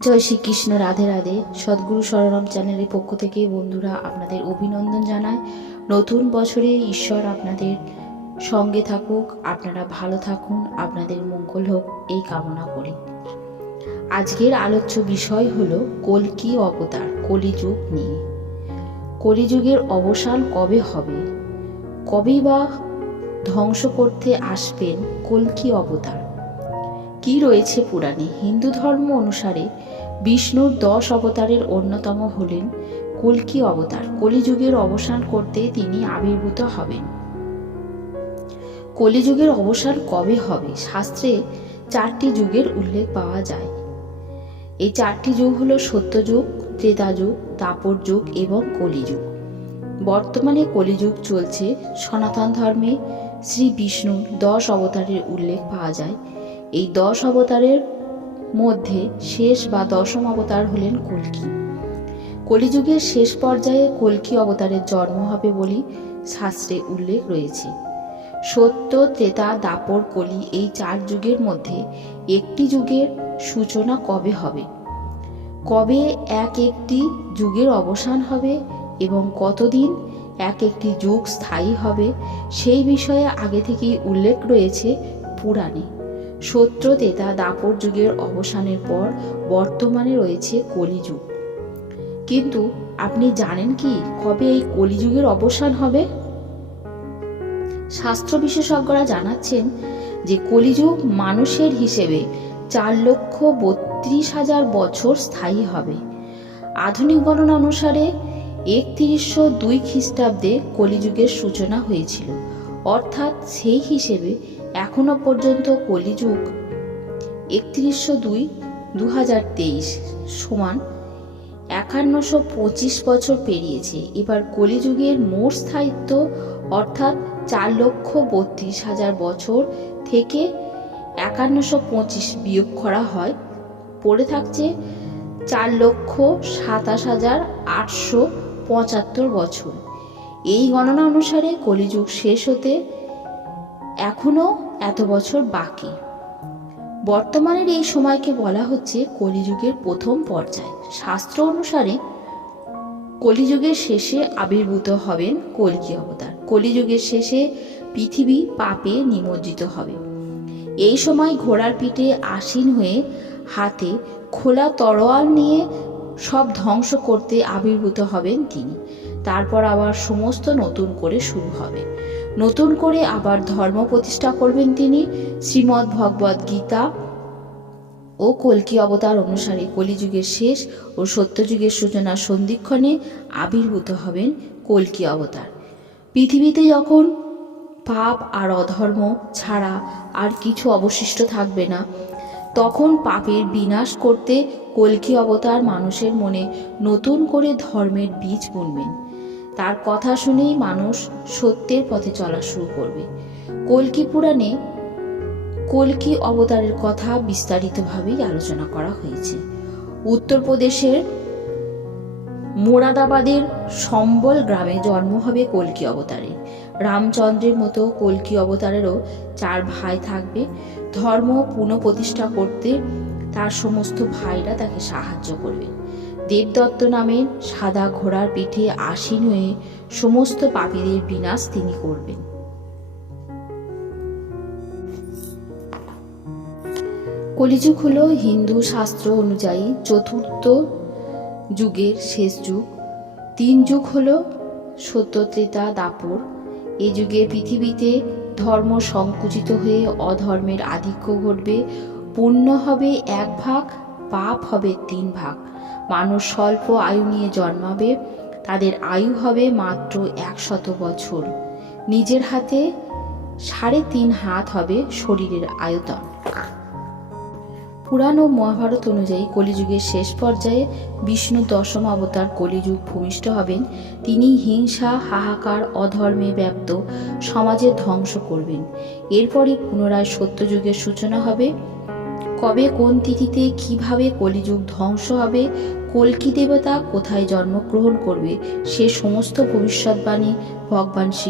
জয় শ্রীকৃষ্ণ, রাধে রাধে। সদ্গুরু সরনাম চ্যানেলের পক্ষ থেকে বন্ধুরা আপনাদের অভিনন্দন জানায় নতুন বছরে ঈশ্বর আপনাদের সঙ্গে থাকুক, আপনারা ভালো থাকুন, আপনাদের মঙ্গল হোক, এই কামনা করি। আজকের আলোচ্য বিষয় হল কলকি অবতার, কলিযুগ নিয়ে। কলিযুগের অবসান কবে হবে? কবে বা ধ্বংস করতে আসবেন কলকি অবতার? কি রয়েছে পুরাণে? হিন্দু ধর্ম অনুসারে বিষ্ণুর দশ অবতারের অন্যতম হলেন কলকি অবতার। কলিযুগের অবসান করতে তিনি আবির্ভূত হবেন। কলিযুগের অবসান কবে হবে? শাস্ত্রে চারটি যুগের উল্লেখ পাওয়া যায়। এই চারটি যুগ হলো সত্যযুগ ত্রেতা যুগ তাপর যুগ এবং কলিযুগ। বর্তমানে কলিযুগ চলছে সনাতন ধর্মে। শ্রী বিষ্ণুর দশ অবতারের উল্লেখ পাওয়া যায়। এই দশ অবতারের মধ্যে শেষ বা দশম অবতার হলেন কলকি। কলিযুগের শেষ পর্যায়ে কলকি অবতারের জন্ম হবে বলেই শাস্ত্রে উল্লেখ রয়েছে। সত্য, ত্রেতা, দাপর, কলি এই চার যুগের মধ্যে একটি যুগের সূচনা কবে হবে? কবে এক একটি যুগের অবসান হবে এবং কতদিন এক একটি যুগ স্থায়ী হবে সেই বিষয়ে আগে থেকেই উল্লেখ রয়েছে পুরাণে। সত্য তেতা দাপর যুগের অবসানের পর বর্তমানে রয়েছে কলিযুগ। কিন্তু আপনি জানেন কি কবে এই কলিযুগের অবসান হবে? শাস্ত্র বিশেষজ্ঞরা জানাচ্ছেন যে কলিযুগ মানুষের হিসেবে চার লক্ষ বত্রিশ হাজার বছর স্থায়ী হবে। আধুনিক গণনা অনুসারে একত্রিশশো দুই খ্রিস্টাব্দে কলিযুগের সূচনা হয়েছিল। অর্থাৎ সেই হিসেবে এখনও পর্যন্ত কলিযুগ। একত্রিশশো দুই দু হাজার তেইশ সমান একান্নশো পঁচিশ বছর পেরিয়েছে। এবার কলিযুগের মোট স্থায়িত্ব অর্থাৎ চার লক্ষ বত্রিশ হাজার বছর থেকে একান্নশো পঁচিশ বিয়োগ করা হয়। পড়ে থাকছে চার লক্ষ সাতাশ হাজার আটশো পঁচাত্তর বছর। এই গণনা অনুসারে কলিযুগ শেষ হতে এখনও এত বছর বাকি। বর্তমানের এই সময়কে বলা হচ্ছে কলিযুগের প্রথম পর্যায়। শাস্ত্র অনুসারে কলিযুগের শেষে আবির্ভূত হবেন কলকি অবতার। কলিযুগের শেষে পৃথিবী পাপে নিমজ্জিত হবে। এই সময় ঘোড়ার পিঠে আসীন হয়ে হাতে খোলা তরোয়াল নিয়ে সব ধ্বংস করতে আবির্ভূত হবেন তিনি। তারপর আবার সমস্ত নতুন করে শুরু হবে। নতুন করে আবার ধর্ম প্রতিষ্ঠা করবেন তিনি, শ্রীমদ্ ভগবদ গীতা ও কলকি অবতার অনুসারে কলিযুগের শেষ ও সত্যযুগের সূচনা সন্ধিক্ষণে আবির্ভূত হবেন কলকি অবতার। পৃথিবীতে যখন পাপ আর অধর্ম ছাড়া আর কিছু অবশিষ্ট থাকবে না, তখন পাপের বিনাশ করতে কলকি অবতার মানুষের মনে নতুন করে ধর্মের বীজ বুনবেন। তার কথা শুনেই মানুষ সত্যের পথে চলা শুরু করবে। কলকি পুরাণে কলকি অবতারের কথা বিস্তারিতভাবেই আলোচনা করা হয়েছে। উত্তরপ্রদেশের মোরাদাবাদের সম্বল গ্রামে জন্ম হবে কলকি অবতারের। রামচন্দ্রের মতো কলকি অবতারেরও চার ভাই থাকবে। ধর্ম পুনঃপ্রতিষ্ঠা করতে তার সমস্ত ভাইরা তাকে সাহায্য করবে। দেবদত্ত নামের সাদা ঘোড়ার পিঠে আসীন হয়ে সমস্ত পাপীদের বিনাশ তিনি করবেন। কলিযুগ হল হিন্দু শাস্ত্র অনুযায়ী চতুর্থ যুগের শেষ যুগ। তিন যুগ হল সত্যত্রেতা দাপর। এ যুগে পৃথিবীতে ধর্ম সংকুচিত হয়ে অধর্মের আধিক্য ঘটবে। পুণ্য হবে এক ভাগ, পাপ হবে তিন ভাগ। মানুষ স্বল্প আয়ু নিয়ে জন্মাবে, তাদের আয়ু হবে মাত্র একশত বছর। নিজের হাতে সাড়ে তিন হাত হবে শরীরের আয়তন। পুরাণ ও মহাভারত অনুযায়ী কলিযুগের শেষ পর্যায়ে বিষ্ণু দশম অবতার কলিযুগ ভূমিষ্ঠ হবেন। তিনি হিংসা, হাহাকার, অধর্মে ব্যাপ্ত সমাজের ধ্বংস করবেন। এরপরই পুনরায় সত্যযুগের সূচনা হবে। কবে কোন তিথিতে কীভাবে কলিযুগ ধ্বংস হবে, কলকি দেবতা কোথায় জন্মগ্রহণ করবে, সে সমস্ত ভবিষ্যৎবাণী ভগবান শ্রী